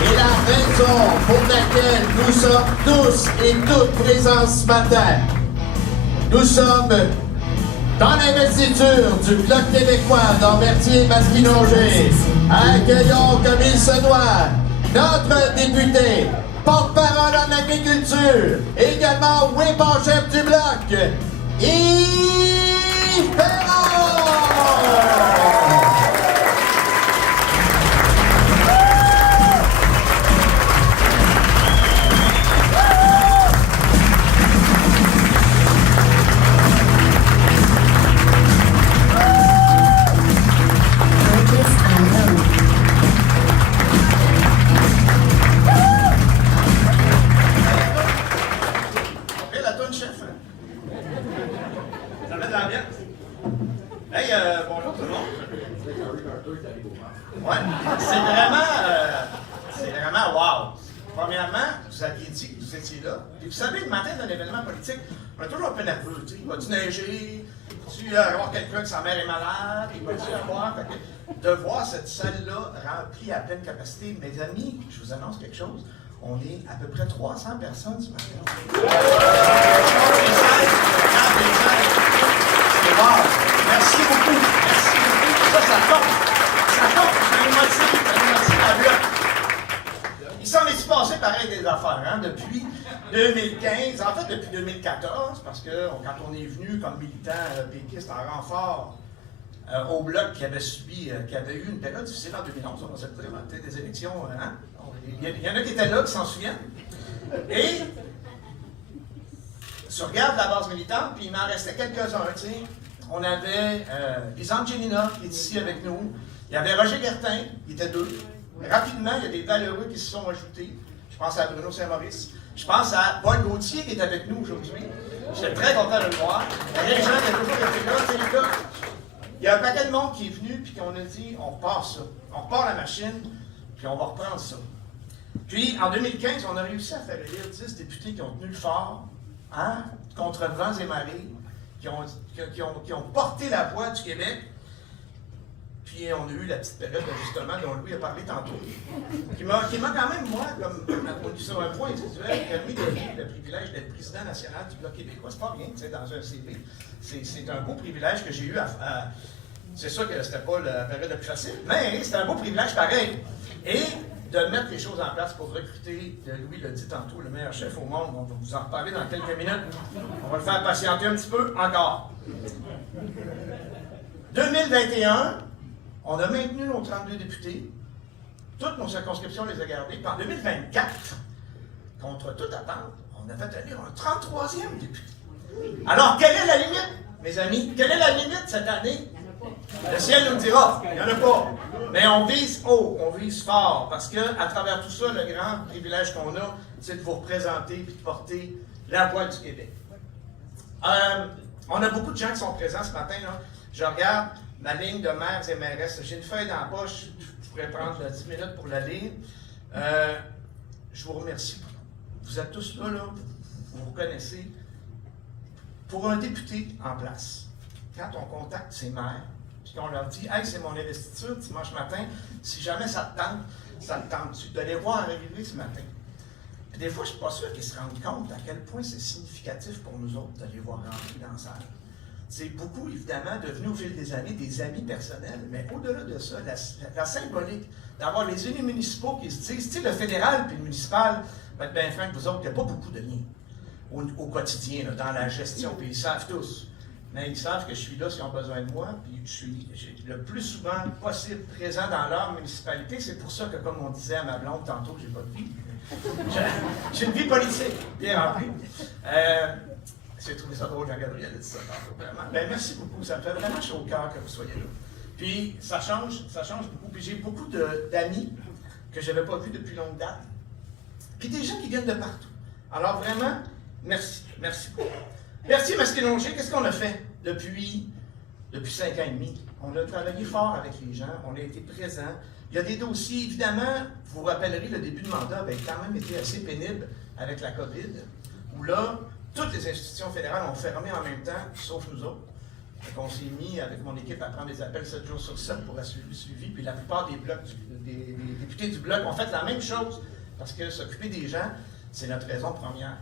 Et la raison pour laquelle nous sommes tous et toutes présents ce matin, nous sommes dans l'investiture du Bloc québécois d'Ambertier-Masquinongé. Accueillons comme il se doit notre député, porte-parole en agriculture, également whip en chef du Bloc, Yves Perron! Ouais, c'est vraiment wow. Premièrement, vous aviez dit que vous étiez là. Et vous savez, le matin d'un événement politique, on est toujours un peu nerveux. Tu sais, il va-tu neiger? Il va-tu avoir quelqu'un que sa mère est malade? Il va-tu avoir... De voir cette salle-là remplie à pleine capacité, mes amis, je vous annonce quelque chose. On est à peu près 300 personnes ce matin. C'est wow. Merci beaucoup. Merci beaucoup. Ça compte. Ça compte. Ça nous motive la Bloc. Il s'en est passé pareil des affaires, hein, depuis 2015, en fait depuis 2014, parce que quand on est venu comme militant péquiste en renfort au Bloc qui avait eu une période difficile en 2011, on va se le dire, peut-être des élections, hein? Il y en a qui étaient là, qui s'en souviennent. Et je regarde la base militante, puis il m'en restait quelques-uns, tu sais. On avait Lisanne Génina, qui est ici avec nous. Il y avait Roger Guertin, qui était deux. Rapidement, il y a des valeureux qui se sont ajoutés. Je pense à Bruno Saint-Maurice. Je pense à Paul Gauthier, qui est avec nous aujourd'hui. J'étais très content de le voir. Il y a des gens qui ont toujours été là. C'est le cas. Il y a un paquet de monde qui est venu, puis qu'on a dit, on repart ça. On repart la machine, puis on va reprendre ça. Puis, en 2015, on a réussi à faire élire 10 députés qui ont tenu le fort, hein, contre vents et marées, qui ont porté la voix du Québec. Puis, on a eu la petite période d'ajustement dont Louis a parlé tantôt, qui m'a quand même, moi, comme sur un point individuel, permis de vivre le privilège d'être président national du Bloc québécois. C'est pas rien, tu sais, dans un CV. C'est un beau privilège que j'ai eu à c'est sûr que c'était pas la période la plus facile, mais c'était un beau privilège pareil. Et de mettre les choses en place pour recruter, Louis l'a dit tantôt, le meilleur chef au monde. On va vous en reparler dans quelques minutes. On va le faire patienter un petit peu encore. 2021, on a maintenu nos 32 députés. Toutes nos circonscriptions, on les a gardées. Puis en 2024, contre toute attente, on a fait élire un 33e député. Alors, quelle est la limite, mes amis? Quelle est la limite cette année? Le ciel nous le dira, il n'y en a pas. Mais on vise haut, on vise fort, parce que à travers tout ça, le grand privilège qu'on a, c'est de vous représenter et de porter la voix du Québec. On a beaucoup de gens qui sont présents ce matin. Là. Je regarde ma ligne de maires et mairesses. J'ai une feuille dans la poche, je pourrais prendre 10 minutes pour la lire. Je vous remercie. Vous êtes tous là, vous vous connaissez. Pour un député en place, quand on contacte ses maires, puis qu'on leur dit « Hey, c'est mon investiture dimanche matin, si jamais ça te tente de les voir arriver ce matin. » Puis des fois, je ne suis pas sûr qu'ils se rendent compte à quel point c'est significatif pour nous autres de les voir rentrer dans la salle. C'est beaucoup, évidemment, devenu au fil des années des amis personnels, mais au-delà de ça, la symbolique d'avoir les élus municipaux qui se disent « Tu sais, le fédéral puis le municipal, va être bien franc que vous autres, il n'y a pas beaucoup de liens au quotidien, là, dans la gestion, puis ils savent tous. Mais ils savent que je suis là s'ils ont besoin de moi, puis je suis le plus souvent possible présent dans leur municipalité. C'est pour ça que, comme on disait à ma blonde tantôt, j'ai pas de vie. J'ai une vie politique bien remplie. J'ai trouvé ça drôle quand Gabriel a dit ça tantôt, vraiment. Ben, merci beaucoup, ça me fait vraiment chaud au cœur que vous soyez là. Puis ça change beaucoup. Puis j'ai beaucoup d'amis que je n'avais pas vus depuis longue date. Puis des gens qui viennent de partout. Alors vraiment, merci. Merci. Merci Masquinongé, qu'est-ce qu'on a fait depuis 5 ans et demi? On a travaillé fort avec les gens, on a été présents. Il y a des dossiers, évidemment, vous vous rappellerez, le début de mandat avait quand même été assez pénible avec la COVID, où là, toutes les institutions fédérales ont fermé en même temps, sauf nous autres. On s'est mis avec mon équipe à prendre des appels 7 jours sur 7 pour assurer le suivi. Puis la plupart des députés du Bloc ont fait la même chose. Parce que s'occuper des gens, c'est notre raison première.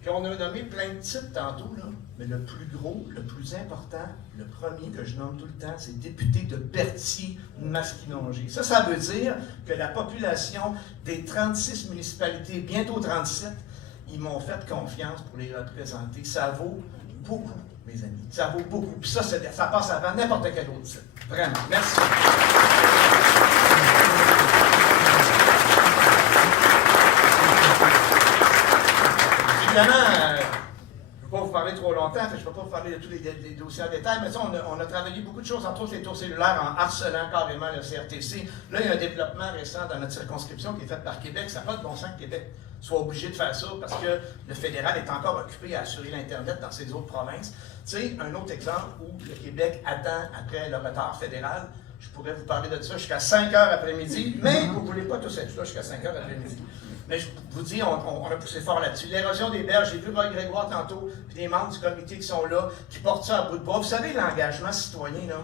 Puis on a nommé plein de titres tantôt, là, mais le plus gros, le plus important, le premier que je nomme tout le temps, c'est député de Berthier-Masquinongé. Ça veut dire que la population des 36 municipalités, bientôt 37, ils m'ont fait confiance pour les représenter. Ça vaut beaucoup, mes amis. Ça vaut beaucoup. Puis ça passe avant n'importe quel autre titre. Vraiment. Merci. Évidemment, je ne vais pas vous parler trop longtemps, je ne vais pas vous parler de tous les dossiers en détail, mais ça, on a travaillé beaucoup de choses, entre autres les tours cellulaires, en harcelant carrément le CRTC. Là, il y a un développement récent dans notre circonscription qui est fait par Québec. Ça n'a pas de bon sens que Québec soit obligé de faire ça parce que le fédéral est encore occupé à assurer l'Internet dans ses autres provinces. Tu sais, un autre exemple où le Québec attend après le retard fédéral, je pourrais vous parler de ça jusqu'à 5 heures après-midi, mais vous ne voulez pas tous être là jusqu'à 5 heures après-midi. Mais je vous dis, on a poussé fort là-dessus. L'érosion des berges, j'ai vu Roy Grégoire tantôt, puis des membres du comité qui sont là, qui portent ça à bout de bras. Vous savez, l'engagement citoyen, là,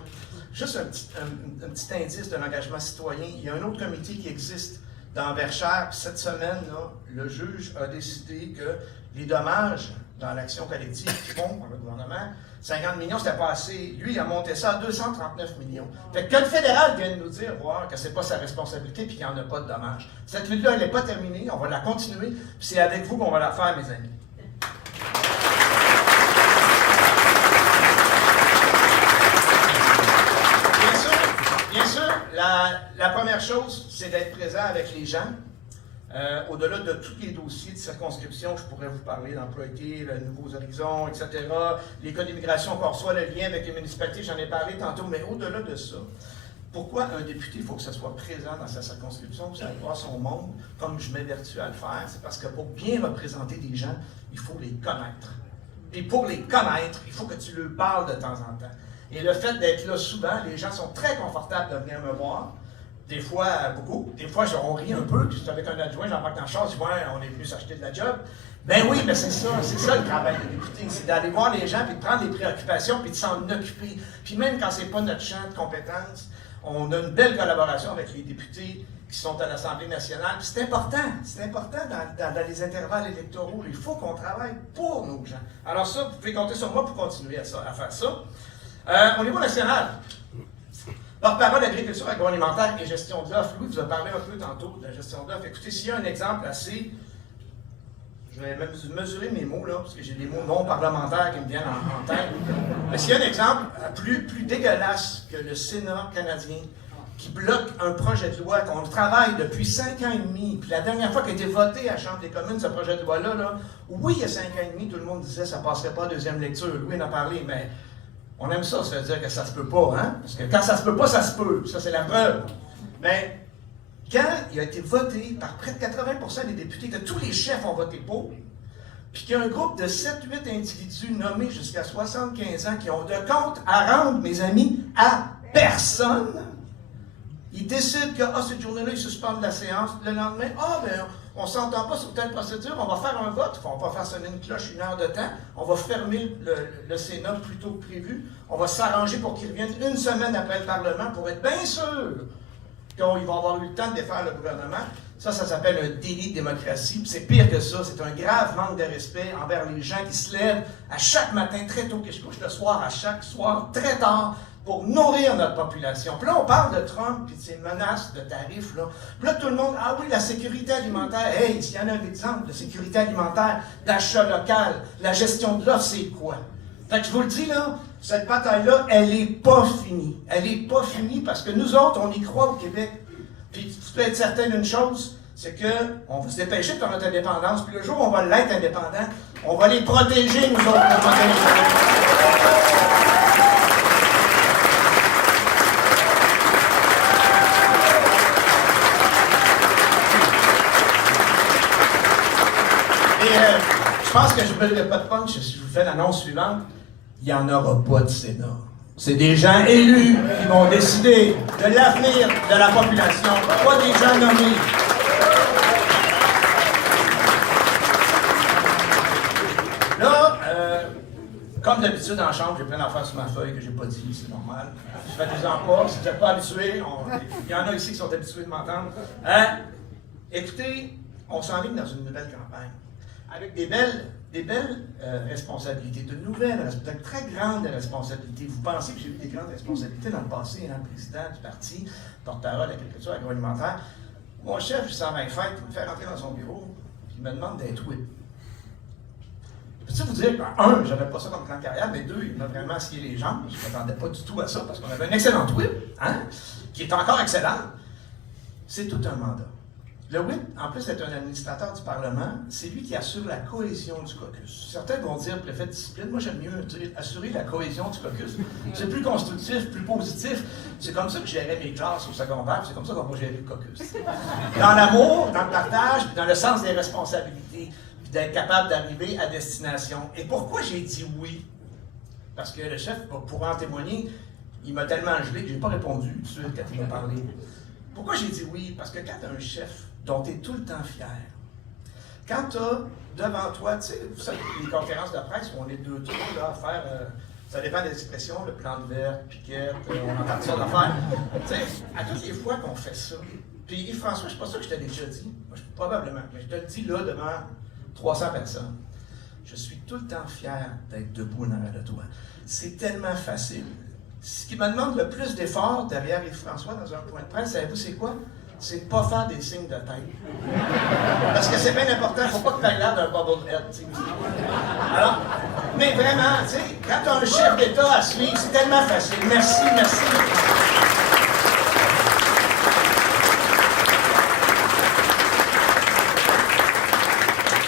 juste un petit indice de l'engagement citoyen, il y a un autre comité qui existe dans Verchères, puis cette semaine, là, le juge a décidé que les dommages dans l'action collective qu'ils font par le gouvernement, 50 millions, c'était pas assez. Lui, il a monté ça à 239 millions. Fait que le fédéral vient de nous dire que c'est pas sa responsabilité puis qu'il n'y en a pas de dommages. Cette lutte-là, elle n'est pas terminée. On va la continuer. Puis c'est avec vous qu'on va la faire, mes amis. Bien sûr, la première chose, c'est d'être présent avec les gens. Au-delà de tous les dossiers de circonscription, je pourrais vous parler d'employés, les nouveaux horizons, etc., les cas d'immigration qu'on reçoit, le lien avec les municipalités, j'en ai parlé tantôt, mais au-delà de ça, pourquoi un député, il faut que ça soit présent dans sa circonscription, pour savoir son monde, comme je m'évertue à le faire? C'est parce que pour bien représenter des gens, il faut les connaître. Et pour les connaître, il faut que tu leur parles de temps en temps. Et le fait d'être là souvent, les gens sont très confortables de venir me voir. Des fois, beaucoup. Des fois, on rit un peu, puis c'est avec un adjoint, j'embarque dans le char, je dis, ouais, on est venu s'acheter de la job. Ben oui, mais c'est ça le travail de député, c'est d'aller voir les gens, puis de prendre les préoccupations, puis de s'en occuper. Puis même quand c'est pas notre champ de compétences, on a une belle collaboration avec les députés qui sont à l'Assemblée nationale. Puis c'est important dans les intervalles électoraux. Il faut qu'on travaille pour nos gens. Alors ça, vous pouvez compter sur moi pour continuer à faire ça. Au niveau national, porte-parole d'agriculture agroalimentaire et gestion de l'offre. Louis vous a parlé un peu tantôt de la gestion de l'offre. Écoutez, s'il y a un exemple assez... Je vais même mesurer mes mots, là, parce que j'ai des mots non parlementaires qui me viennent en tête. Mais s'il y a un exemple plus dégueulasse que le Sénat canadien, qui bloque un projet de loi qu'on travaille depuis 5 ans et demi, puis la dernière fois qu'il a été voté à la Chambre des communes, ce projet de loi-là, oui, il y a 5 ans et demi, tout le monde disait que ça ne passerait pas à deuxième lecture. Louis en a parlé, mais... On aime ça veut dire que ça se peut pas, hein? Parce que quand ça se peut pas, ça se peut. Ça, c'est la preuve. Mais quand il a été voté par près de 80% des députés, que tous les chefs ont voté pour, puis qu'il y a un groupe de 7-8 individus nommés jusqu'à 75 ans qui ont de compte à rendre, mes amis, à personne, ils décident que, cette journée-là, ils suspendent la séance. Le lendemain, on ne s'entend pas sur telle procédure, on va faire un vote, on va faire sonner une cloche 1 heure de temps, on va fermer le Sénat plus tôt que prévu, on va s'arranger pour qu'il revienne 1 semaine après le Parlement pour être bien sûr qu'ils vont avoir eu le temps de défaire le gouvernement. Ça s'appelle un délit de démocratie. Puis c'est pire que ça, c'est un grave manque de respect envers les gens qui se lèvent à chaque matin très tôt, qui se couchent le soir, à chaque soir très tard, pour nourrir notre population. Puis là, on parle de Trump et de ses menaces de tarifs. Puis là, tout le monde, oui, la sécurité alimentaire. Hey, s'il y en a un exemple de sécurité alimentaire, d'achat local, la gestion de l'offre, c'est quoi? Fait que je vous le dis, là, cette bataille-là, elle n'est pas finie. Elle n'est pas finie parce que nous autres, on y croit au Québec. Puis tu peux être certain d'une chose, c'est qu'on va se dépêcher de notre indépendance. Puis le jour où on va l'être indépendant, on va les protéger, nous autres, nos protéger. Je pense que je ne brûlerai pas de punch si je vous fais l'annonce suivante. Il n'y en aura pas de Sénat. C'est des gens élus qui vont décider de l'avenir de la population, pas des gens nommés. Là, Comme d'habitude, en chambre, j'ai plein d'affaires sur ma feuille que j'ai pas dit, c'est normal. Faites-en pas, si vous n'êtes pas habitués, il y en a ici qui sont habitués de m'entendre. Écoutez, on s'enligne dans une nouvelle campagne, avec des belles responsabilités, de très grandes responsabilités. Vous pensez que j'ai eu des grandes responsabilités dans le passé, hein, président du parti, porte-parole d'agriculture agroalimentaire. Mon chef, 120 fêtes, il me fait rentrer dans son bureau, puis il me demande d'être whip. Peux-tu vous dire que, j'avais pas ça comme plan de carrière, mais deux, il m'a vraiment assis les jambes. Je ne m'attendais pas du tout à ça, parce qu'on avait un excellent whip, hein, qui est encore excellent. C'est tout un mandat. Le whip, en plus d'être un administrateur du Parlement, c'est lui qui assure la cohésion du caucus. Certains vont dire préfet de discipline. Moi, j'aime mieux assurer la cohésion du caucus. C'est plus constructif, plus positif. C'est comme ça que je gérais mes classes au secondaire, c'est comme ça qu'on va gérer le caucus. Dans l'amour, dans le partage, puis dans le sens des responsabilités, puis d'être capable d'arriver à destination. Et pourquoi j'ai dit oui? Parce que le chef pourra en témoigner, il m'a tellement gelé que je n'ai pas répondu tout de suite quand il m'a parlé. Pourquoi j'ai dit oui? Parce que quand tu as un chef dont tu es tout le temps fier, quand tu as devant toi, tu sais, vous savez, les conférences de presse où on est deux tours là, à faire, ça dépend des expressions, le plan de vert, piquette, on entend toutes sortes d'affaires. Tu sais, à toutes les fois qu'on fait ça, puis Yves-François, je ne suis pas sûr que je t'ai déjà dit, moi, probablement, mais je te le dis là devant 300 personnes. Je suis tout le temps fier d'être debout en arrière de toi. C'est tellement facile. Ce qui me demande le plus d'efforts derrière Yves-François dans un point de presse, savez-vous c'est quoi? C'est de ne pas faire des signes de tête. Parce que c'est bien important, il ne faut pas que tu ailles l'air d'un bobblehead. Alors, mais vraiment, tu sais, quand tu as un chef d'État à suivre, c'est tellement facile. Merci, merci.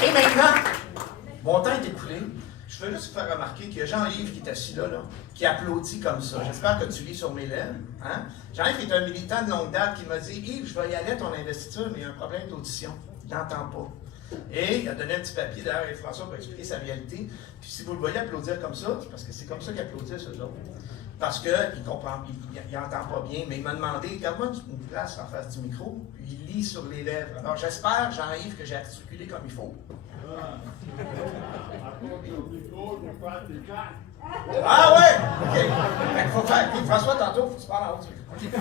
Et maintenant, mon temps est écoulé. Je veux juste vous faire remarquer qu'il y a Jean-Yves qui est assis là, qui applaudit comme ça. J'espère que tu lis sur mes lèvres. Hein? Jean-Yves est un militant de longue date qui m'a dit « Yves, je vais y aller à ton investiture, mais il y a un problème d'audition. Il n'entend pas. » Et il a donné un petit papier derrière François pour expliquer sa réalité. Puis si vous le voyez applaudir comme ça, c'est parce que c'est comme ça qu'il applaudit ceux autres. Parce qu'il comprend, il n'entend pas bien, mais il m'a demandé, garde-moi une place en face du micro, puis il lit sur les lèvres. Alors j'espère, Jean-Yves, que j'ai articulé comme il faut. Ah ouais! OK. Il faut faire. François, tantôt, il faut que tu parles en haut du micro.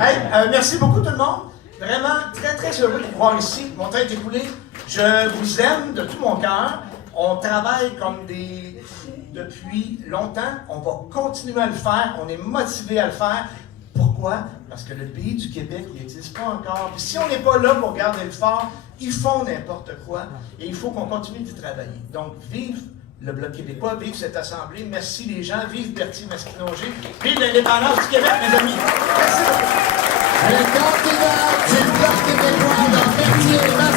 Hey, merci beaucoup tout le monde. Vraiment très, très heureux de vous voir ici. Mon temps est écoulé. Je vous aime de tout mon cœur. On travaille comme depuis longtemps. On va continuer à le faire. On est motivé à le faire. Pourquoi? Parce que le pays du Québec n'existe pas encore. Puis si on n'est pas là pour garder le fort, ils font n'importe quoi. Et il faut qu'on continue d'y travailler. Donc, vive le Bloc québécois, vive cette assemblée. Merci les gens. Vive Berthier-Masquinongé. Vive l'indépendance du Québec, mes amis. Merci beaucoup. Le candidat du Bloc québécois dans Berthier-Masquinongé.